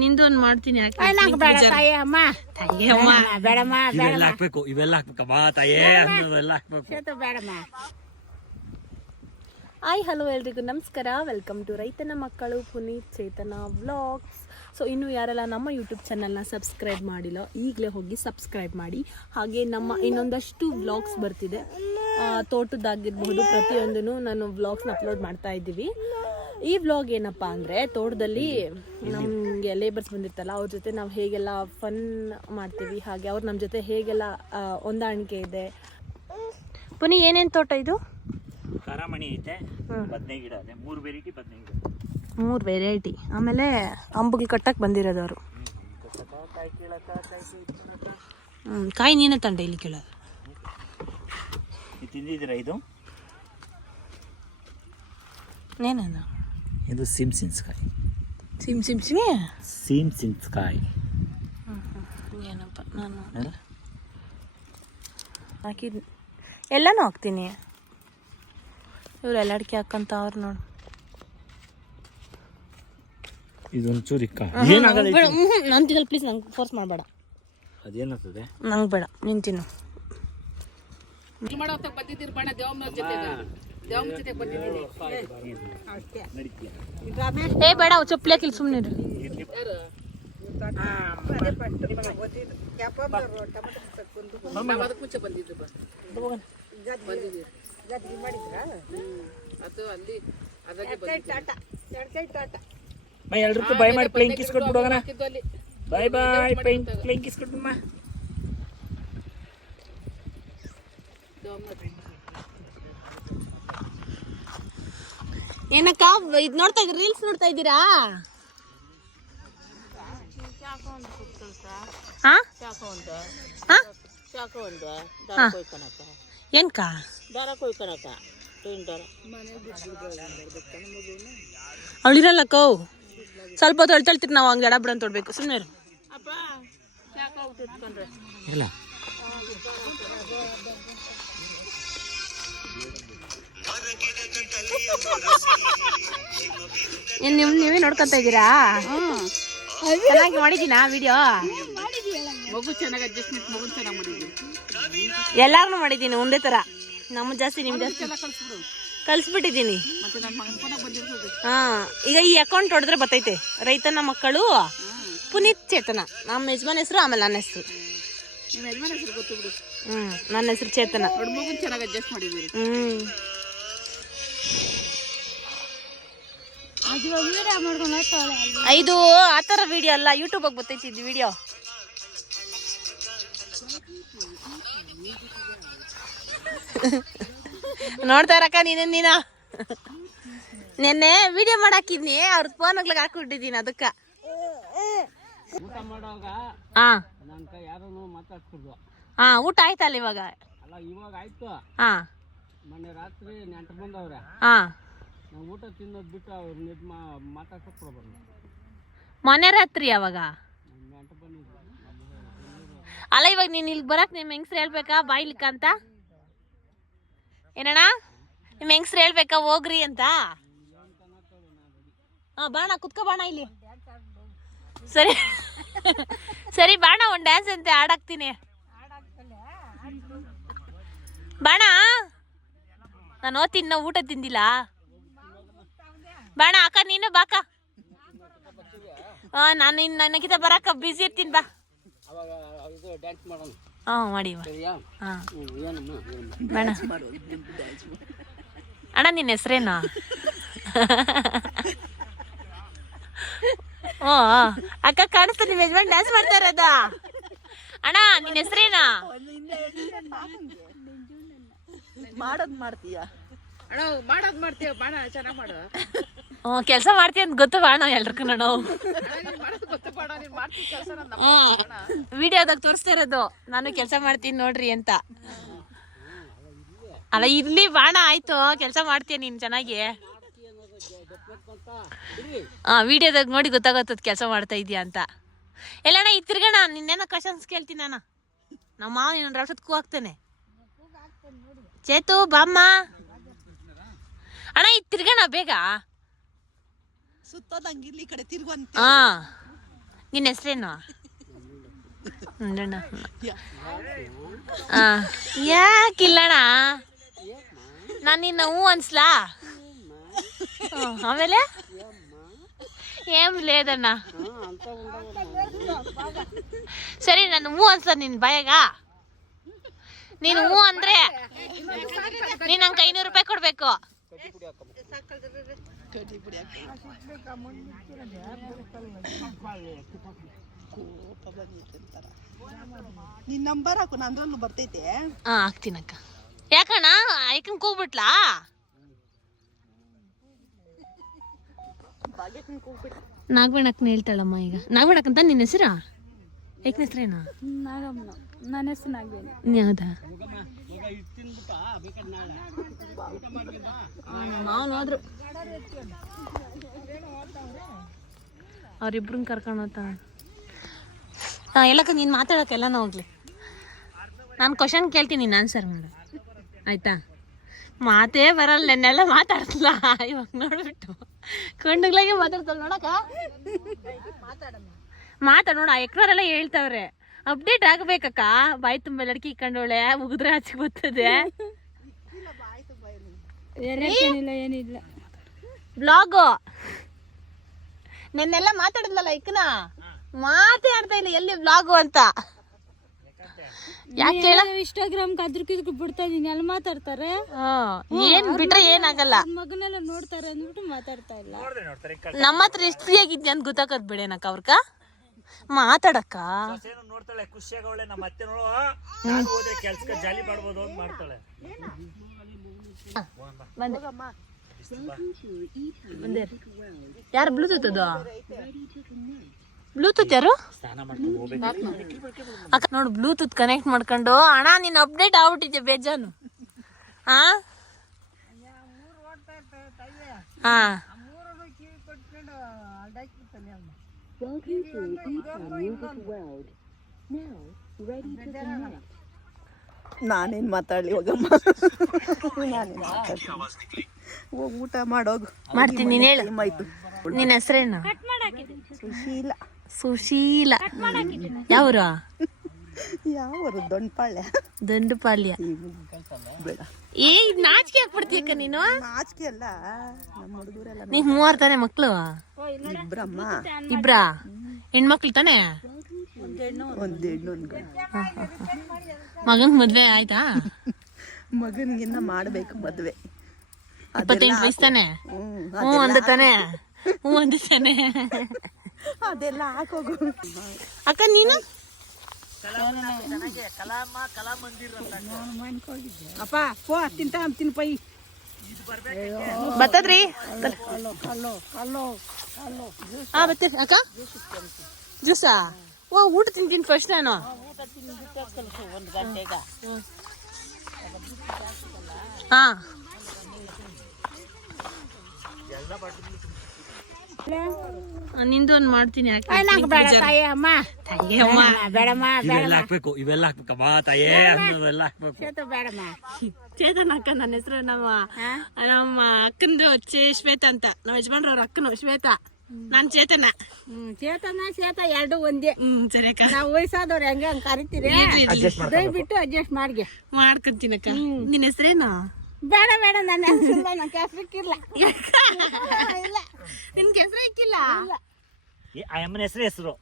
ನಿಂದು ಒಂದು ಮಾಡ್ತೀನಿ. ಬೇಡ ತಾಯಿ ಅಮ್ಮ ಬೇಡಮ್ಮ ಇವೆಲ್ಲ ಹಾಕ್ಬೇಕು, ಇವೆಲ್ಲ ಹಾಕ್ಬೇಕಮ್ಮ ತಾಯೇ, ಇವೆಲ್ಲ ಹಾಕ್ಬೇಕು. ಬೇಡಮ್ಮ. ಹಾಯ್ ಹಲೋ ಎಲ್ರಿಗೂ ನಮಸ್ಕಾರ. ವೆಲ್ಕಮ್ ಟು ರೈತನ ಮಕ್ಕಳು ಪುನೀತ್ ಚೇತನ ವ್ಲಾಗ್ಸ್. ಸೊ ಇನ್ನೂ ಯಾರೆಲ್ಲ ನಮ್ಮ ಯೂಟ್ಯೂಬ್ ಚಾನಲ್ನ ಸಬ್ಸ್ಕ್ರೈಬ್ ಮಾಡಿಲ್ಲ ಈಗಲೇ ಹೋಗಿ ಸಬ್ಸ್ಕ್ರೈಬ್ ಮಾಡಿ. ಹಾಗೆ ನಮ್ಮ ಇನ್ನೊಂದಷ್ಟು ವ್ಲಾಗ್ಸ್ ಬರ್ತಿದೆ, ತೋಟದಾಗಿರ್ಬಹುದು, ಪ್ರತಿಯೊಂದೂ ನಾನು ವ್ಲಾಗ್ಸ್ನ ಅಪ್ಲೋಡ್ ಮಾಡ್ತಾ ಇದ್ದೀವಿ. ಈ ವ್ಲಾಗ್ ಏನಪ್ಪ ಅಂದರೆ, ತೋಟದಲ್ಲಿ ನಮಗೆ ಲೇಬರ್ಸ್ ಬಂದಿರ್ತಲ್ಲ ಅವ್ರ ಜೊತೆ ನಾವು ಹೇಗೆಲ್ಲ ಫನ್ ಮಾಡ್ತೀವಿ, ಹಾಗೆ ಅವ್ರು ನಮ್ಮ ಜೊತೆ ಹೇಗೆಲ್ಲ ಹೊಂದಾಣಿಕೆ ಇದೆ. ಪುನಿ ಏನೇನು ತೋಟ ಇದು? ಕಾರಾಮಣಿ ಐತೆ, ಬದನೆ ಗಿಡ ಇದೆ, 3 ವೆರೈಟಿ ಬದನೆ ಗಿಡ, 3 ವೆರೈಟಿ. ಆಮೇಲೆ ಅಂಬುಗಳು ಕಟ್ಟಕ್ಕೆ ಬಂದಿರೋದು ಅವರು. ಕಾಯಿ ನೀನೇ ತಂಡೆ ಇಲ್ಲಿ ಕೇಳೋದು. ತಿಂದಿದ್ದೀರಾ? ಇದು ಏನೇನು? ಇದು ಸಿಮ್ಸಿನ್ಸ್ಕಾಯಿ. ಸಿಮ್ಸಿನ್ಸ್ಕಾಯಿ ಏನಪ್ಪ, ನಾನು ಹಾಕಿ ಎಲ್ಲನೂ ಹಾಕ್ತೀನಿ. ಇವ್ರು ಎಲ್ಲ ಅಡಿಕೆ ಹಾಕಂತ ಅವ್ರು ನೋಡು. ಇದೊಂದು ಚೂರಿಕ್ಕ ನಾನು ತಿನ್ನಲ್ಲ ಪ್ಲೀಸ್, ನಂಗೆ ಫೋರ್ಸ್ ಮಾಡಬೇಡ. ಅದೇನಾಗ್ತದೆ? ನಂಗೆ ಬೇಡ, ನೀನು ತಿನ್ನು. ಏ ಬೇಡ, ಚಪ್ಪಲಿ ಹಾಕಿಲ್ಲ, ಸುಮ್ಮನೆ ಎಲ್ರಿಗೂ ಬೈ ಮಾಡಿ ಪ್ಲೇನ್ ಕಿಸ್ ಕೊಟ್ಬಿಡೋಣ. ಬಾಯ್ ಬಾಯ್, ಪ್ಲೇನ್ ಕಿಸ್ ಕೊಟ್ಬಿಡಮ್ಮ. ಏನಕ್ಕ ಇದು ನೋಡ್ತಾ ಇದ್ದೀರಾ? ರೀಲ್ಸ್ ನೋಡ್ತಾ ಇದ್ದೀರಾ? ಏನ್ಕ ಅವಳಿರಲ್ಲ ಕೋ, ಸ್ವಲ್ಪ ಹೊತ್ತು ಅಳ್ತಳ್ತೀರಿ, ನಾವು ಹಂಗೆ ಎಡ ಬಿಡ ಅಂತ ತೊಡ್ಬೇಕು. ಸುಮ್ಮನೆ ನೀವೇ ನೋಡ್ಕೊಂತ ಇದ್ದೀರಾ? ಚೆನ್ನಾಗಿ ಮಾಡಿದ್ದೀನಾ ವಿಡಿಯೋ? ಎಲ್ಲಾರು ಮಾಡಿದ್ದೀನಿ ಒಂದೇ ತರ, ನಮ್ಮ ಜಾಸ್ತಿ ನಿಮ್ ಜಾಸ್ತಿ ಕಲ್ಸ್ಬಿಟ್ಟಿದ್ದೀನಿ. ಹಾ, ಈಗ ಈ ಅಕೌಂಟ್ ಹೊಡೆದ್ರೆ ಬರ್ತೈತೆ ರೈತನ ಮಕ್ಕಳು ಪುನೀತ್ ಚೇತನ. ನಮ್ಮ ಯಜಮಾನ್ ಹೆಸರು, ಆಮೇಲೆ ನನ್ನ ಹೆಸರು. ನನ್ನ ಹೆಸರು ಚೇತನ. ಇದು ಆತರ ವಿಡಿಯೋ ಅಲ್ಲ, ಯೂಟ್ಯೂಬ್ ಆಗಿ ಬರ್ತೈತಿ ಇದು ವಿಡಿಯೋ. ನೋಡ್ತಾ ಇರಕ್ಕ ನೀನ ನೆನ್ನೆ ವಿಡಿಯೋ ಮಾಡಾಕಿದ್ನಿ, ಅವ್ರದ್ದು ಫೋನ್ ಹೋಗ್ಲಿಕ್ಕೆ ಹಾಕ್ಬಿಟ್ಟಿದ್ದೀನಿ ಅದಕ್ಕ. ಊಟ ಆಯ್ತಲ್ಲ ಇವಾಗ? ಹಾ, ಮೊನ್ನೆ ರಾತ್ರಿ ನೆಂಟರು ಬಂದವ್ರೆ. ನಾವು ಊಟ ತಿನ್ನೋದು ಬಿಟ್ಟು ಅವ್ರು ಮಾತಾಡ್ಸಕ್ ಬರ್ಬೋದು. ಮೊನ್ನೆ ರಾತ್ರಿ ಯಾವಾಗ? ಅಲ್ಲ, ಇವಾಗ ನೀನ್ ಇಲ್ಲಿ ಬರಕ್ ನಿಮ್ ಹೆಂಗ್ಸ್ರು ಹೇಳ್ಬೇಕಾ ಬಾಯ್ಲಿಕ್ಕ ಅಂತ? ಏನಣ್ಣ, ನಿಮ್ ಹೆಂಗ್ಸ್ರು ಹೇಳ್ಬೇಕಾ ಹೋಗ್ರಿ ಅಂತ? ಬಾಣ ಕುತ್ಕೋ, ಬಾಣ ಇಲ್ಲಿ. ಸರಿ ಸರಿ ಬಾಣ, ಒಂದ್ ಡ್ಯಾನ್ಸ್ ಅಂತ ಆಡಾಕ್ತೀನಿ. ಬಾಣ, ನಾನು ಓದ್ತೀನಿ, ನಾವು ಊಟ ತಿಂದಿಲ್ಲ. ಬಾಣ ಅಕ್ಕ, ನೀನು ಬಾಕ. ನಾನು ನನಗಿಂತ ಬರಕ್ಕ ಬಿಸಿ ಇರ್ತೀನಿ, ಬಾ. ಮಾಡಿ ಬೇಡ. ಅಣ್ಣ ನಿನ್ನ ಹೆಸ್ರೇನು? ಅಕ್ಕ ಕಾಣಿಸ್ತಾ, ನಿಮ್ಮ ಯಜಮಾನ್ ಡ್ಯಾನ್ಸ್ ಮಾಡ್ತಾ ಇರೋದ? ಅಣ್ಣ ನಿನ್ನ ಹೆಸ್ರೇನಾ? ಕೆಲಸ ಮಾಡ್ತೀಯ ಅಂತ ಗೊತ್ತು ಬಾಣ ಎಲ್ರಿಗೂ. ನಾವು ವಿಡಿಯೋದಾಗ ತೋರಿಸ್ತಾ ಇರೋದು ನಾನು ಕೆಲಸ ಮಾಡ್ತೀನಿ ನೋಡ್ರಿ ಅಂತ. ಅಲ್ಲ ಇಲ್ಲಿ ಬಾಣ, ಆಯ್ತು ಕೆಲಸ ಮಾಡ್ತೀಯ ನೀನ್ ಚೆನ್ನಾಗಿ. ವಿಡಿಯೋದಾಗ ನೋಡಿ ಗೊತ್ತಾಗತ್ತದ ಕೆಲಸ ಮಾಡ್ತಾ ಇದೀಯ ಅಂತ. ಎಲ್ಲಣ್ಣ ಈ ತಿರ್ಗಣ, ನಿನ್ನೇನೋ ಕ್ವಶನ್ಸ್ ಕೇಳ್ತೀನಿ ನಾನು. ನಮ್ಮ ಮಾವ ಇನ್ನೊಂದು ರೌಷತ್ಕೂ ಹಾಕ್ತೇನೆ. ಚೇತು ಬಾಮ್ಮ. ಅಣ್ಣ ಈ ತಿರ್ಗಣ ಬೇಗ. ಸುತ್ತೋದಂಗಿರ್ಲಿ, ಈ ಕಡೆ ತಿರುಗುವಂತ. ನಿನ್ನ ಹೆಸ್ರೇನು? ಯಾಕಿಲ್ಲಣ್ಣ, ನಾನು ನಿನ್ನ ಹೂ ಅನ್ಸ್ಲಾ? ಆಮೇಲೆ ಏನ್ ಲೇದಣ್ಣ. ಸರಿ, ನಾನು ಹೂ ಅನ್ಸ್ಲ ನಿನ್ ಬಾಯಾಗ? ನೀನು ಹೂ ಅಂದ್ರೆ ನೀನ್ ನಂಗೆ 500 ರೂಪಾಯಿ ಕೊಡ್ಬೇಕು. ನಿನ್ ನಂಬರ್ ಹಾಕು, ನಂದ್ರಲ್ಲೂ ಬರ್ತೈತೆ. ಹಾಕ್ತೀನಕ್ಕ. ಯಾಕಣ್ಣ ಐಕನ್ ಕೂಗ್ಬಿಟ್ಲಾ? ನಾಗವಣಕ್ಕನ ಹೇಳ್ತಾಳಮ್ಮ ಈಗ. ನಾಗವಣಕ್ಕಂತ ನಿನ್ನ ಹೆಸರಾ? ಏಕನ ಹೆಸರೇನಾ? ನಾಗಮ್ಮ. ನನ್ನ ಹೆಸರು ನಾಗವೇಣಿ. ಹೌದಾ? ಮಾವನ್ ಹೋದ್ರು, ಅವ್ರಿಬ್ರನ್ನ ಕರ್ಕೊಂಡು ಹೋಗ್ತಾ. ಎಲ್ಲಕ್ಕ ನೀನು ಮಾತಾಡೋಕ್ಕೆಲ್ಲ ಹೋಗ್ಲಿ. ನಾನು ಕ್ವಶನ್ ಕೇಳ್ತೀನಿ, ನೀನು ಆನ್ಸರ್ ಮಾಡು ಆಯ್ತಾ? ಮಾತೇ ಬರಲ್ಲ, ನೆನ್ನೆಲ್ಲ ಮಾತಾಡ್ತಲ್ಲ, ಇವಾಗ ನೋಡ್ಬಿಟ್ಟು ಕಂಡುಗ್ಲಾಗೆ ಮಾತಾಡ್ತಲ್ಲ. ನೋಡಕ್ಕ ಮಾತಾಡ ನೋಡ, ಎಕ್ನವರೆಲ್ಲ ಹೇಳ್ತಾವ್ರೆ ಅಪ್ಡೇಟ್ ಆಗ್ಬೇಕಕ್ಕ. ಬಾಯಿ ತುಂಬ ಲಡ್ಕಿ ಇಕ್ಕೊಂಡೋಳೆ, ಮುಗಿದ್ರೆ ಆಚೆ ಬರ್ತದೆ. ಏನಿಲ್ಲ ಬ್ಲಾಗು ನೆನ್ನೆಲ್ಲ ಮಾತಾಡಿದ್ಲಲ್ಲ ಇಕ್ಕನ, ಮಾತೇ ಆಡ್ತಾ ಇಲ್ಲ ಎಲ್ಲಿ ಬ್ಲಾಗು ಅಂತ. ಯಾಕೆ ಹೇಳ? ಇನ್ಸ್ಟಾಗ್ರಾಮ್ ಅದ್ರಕ್ಕಿದ್ರೂ ಬಿಡ್ತಾ ಇದೀನಿ, ಅಲ್ಲಿ ಮಾತಾಡ್ತಾರೆ. ಏನ್ ಬಿಟ್ರೆ ಏನಾಗಲ್ಲ, ಮಗನೆಲ್ಲ ನೋಡ್ತಾರೆ ಅಂದ್ಬಿಟ್ಟು ಮಾತಾಡ್ತಾ ಇಲ್ಲ. ನಮ್ಮ ಹತ್ರ ಎಷ್ಟು ಫ್ರೀ ಆಗಿದ್ಯ ಅಂತ ಗೊತ್ತಾಕದ್ ಬಿಡೇನಕ್ಕ ಅವ್ರಕ ಮಾತಾಡಕ್ಕ. ನೋಡ್ತಾಳೆ ಖುಷಿಯಾಗವಳೆ, ನಮ್ಮ ಅತ್ತೆ ನೋಡು ಹೋದ್ರೆ ಕೆಲ್ಸಕ್ಕೆ ಜಾಲಿ ಮಾಡ್ಬೋದು ಅಂತ ಮಾಡ್ತಾಳೆ. ಯಾರು ಬ್ಲೂಟೂತ್? ಅದು ಬ್ಲೂಟೂತ್ ಯಾರು? ಅಕ್ಕ ನೋಡು, ಬ್ಲೂಟೂತ್ ಕನೆಕ್ಟ್ ಮಾಡ್ಕೊಂಡು. ಅಣ್ಣ ನೀನ್ ಅಪ್ಡೇಟ್ ಆಗ್ಬಿಟ್ಟಿದ್ಯಾ ಬೇಜಾನು. ಹಾ ಹಾ ನಾನೇನ್ ಮಾತಾಡ್ಲಿ ಹೋಗಮ್ಮ, ಹೋಗ್ ಊಟ ಮಾಡೋಗು. ಮಾಡ್ತೀನಿ, ನೀನ್ ಹೇಳು. ಆಯ್ತು. ನಿನ್ನ ಹೆಸರೇನು? ಸುಶೀಲ. ಸುಶೀಲ. ಯಾವ್ರ? ಯಾವರು? ದೊಂಡ್ಪಾಳ್ಯ. ದಂಡುಪಾಳ್ಯ. ಬೇಡ, ಏ ನಾಚಿಕೆ ಹಾಕ್ಬಿಡ್ತೀಯಕ್ಕ ನೀನು. ನಾಚಿಕೆ ಅಲ್ಲ, ನಮ್ಮ ಹುಡುಗರೆಲ್ಲ. ನೀವ್ 3 ತಾನೆ ಮಕ್ಳು? ಇಬ್ರಮ್ಮ. ಇಬ್ರಾ ಹೆಣ್ಮಕ್ಳು ತಾನೆ? ಒಂದ್ ಹೆಣ್ಣು ಒಂದ್ ಗಂಡು. ಮಗನ್ ಮದ್ವೆ ಆಯ್ತಾ? ಮಗನ್ಗಿನ್ನ ಮಾಡ್ಬೇಕು ಮದ್ವೆ. 28 ವಯಸ್ಸು ತಾನೆ? ಹ್ಞೂ ಅಂದ ತಾನೆ? ಹ್ಞೂ ಅಂದ ತಾನೆ? ಅದೆಲ್ಲ ಹಾಕೋಗು. ಅಕ್ಕ ನೀನು? ಅಪ್ಪ ಪೋ ತಿಂತೀನಿ ಪೈ. ಬರ್ತದ್ರಿ? ಹಾ ಬರ್ತೀರಿ ಅಕ್ಕ. ಜ್ಯೂಸಾ? ಓ ಊಟ ತಿಂತೀನಿ ಫಸ್ಟ್ ನಾನು. ಹಾ ನಿಂದು ಒಂದು ಮಾಡ್ತೀನಿ. ಬೇಡ ತಾಯಿ ಅಮ್ಮ, ಬೇಡಮ್ಮ, ಇವೆಲ್ಲ ಹಾಕ್ಬೇಕು, ಇವೆಲ್ಲ ಹಾಕ್ಬೇಕಮ್ಮ ತಾಯೇ, ಇವೆಲ್ಲ ಹಾಕ್ಬೇಕು. ಬೇಡಮ್ಮ. ಚೇತನ್ ಅಕ್ಕ ನನ್ನ ಹೆಸರು. ನಮ್ಮ ಅಕ್ಕಂದು ಶ್ವೇತಾ ಅಂತ, ನಮ್ಮ ಯಜಮಾನ್ರವ್ರ ಅಕ್ಕನು ಶ್ವೇತಾ, ನಾನ್ ಚೇತನ. ಚೇತ ಎರಡು ಒಂದೇ. ಸರಿ ಅಕ್ಕ. ನಾವು ವಯಸ್ಸಾದವ್ರು ಹೆಂಗ ಹಂಗ ಕರಿತೀರಿ, ದಯವಿಟ್ಟು ಅಡ್ಜಸ್ಟ್ ಮಾಡ್ಗೆ ಮಾಡ್ಕೊಂತೀನಕ್ಕ. ನಿನ್ನ ಹೆಸರೇನು? ಬೇಡ ನನ್ನ ಹೆಸರಿಲ್ಲ, ನಂಗೆ ಹೆಸರಿಕ್ಕಿಲ್ಲ. ಇಲ್ಲ ನಿನ್ ಹೆಸರು ಇಕ್ಕಿಲ್ಲ? ಆ ಅಮ್ಮನ ಹೆಸರು